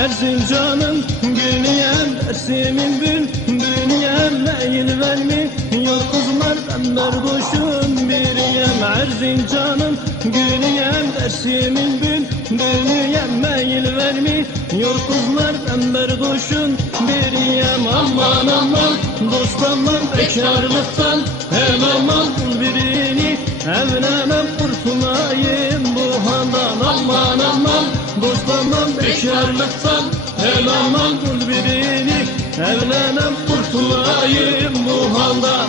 Erzincan'ın gülüyem, Dersim'in bülbülüyem. Meyil vermiyor kızlar, ben berduşun biriyem. Erzincan'ın gülüyem, Dersim'in bülbülüyem. Meyil vermiyor kızlar, ben berduşun biriyem. Aman aman dost aman bekarlıktan, hem aman birini evlenem kurtulayım bu handan. Aman aman dost aman bekarlıktan, hem aman birini evlenem kurtulayım bu handan.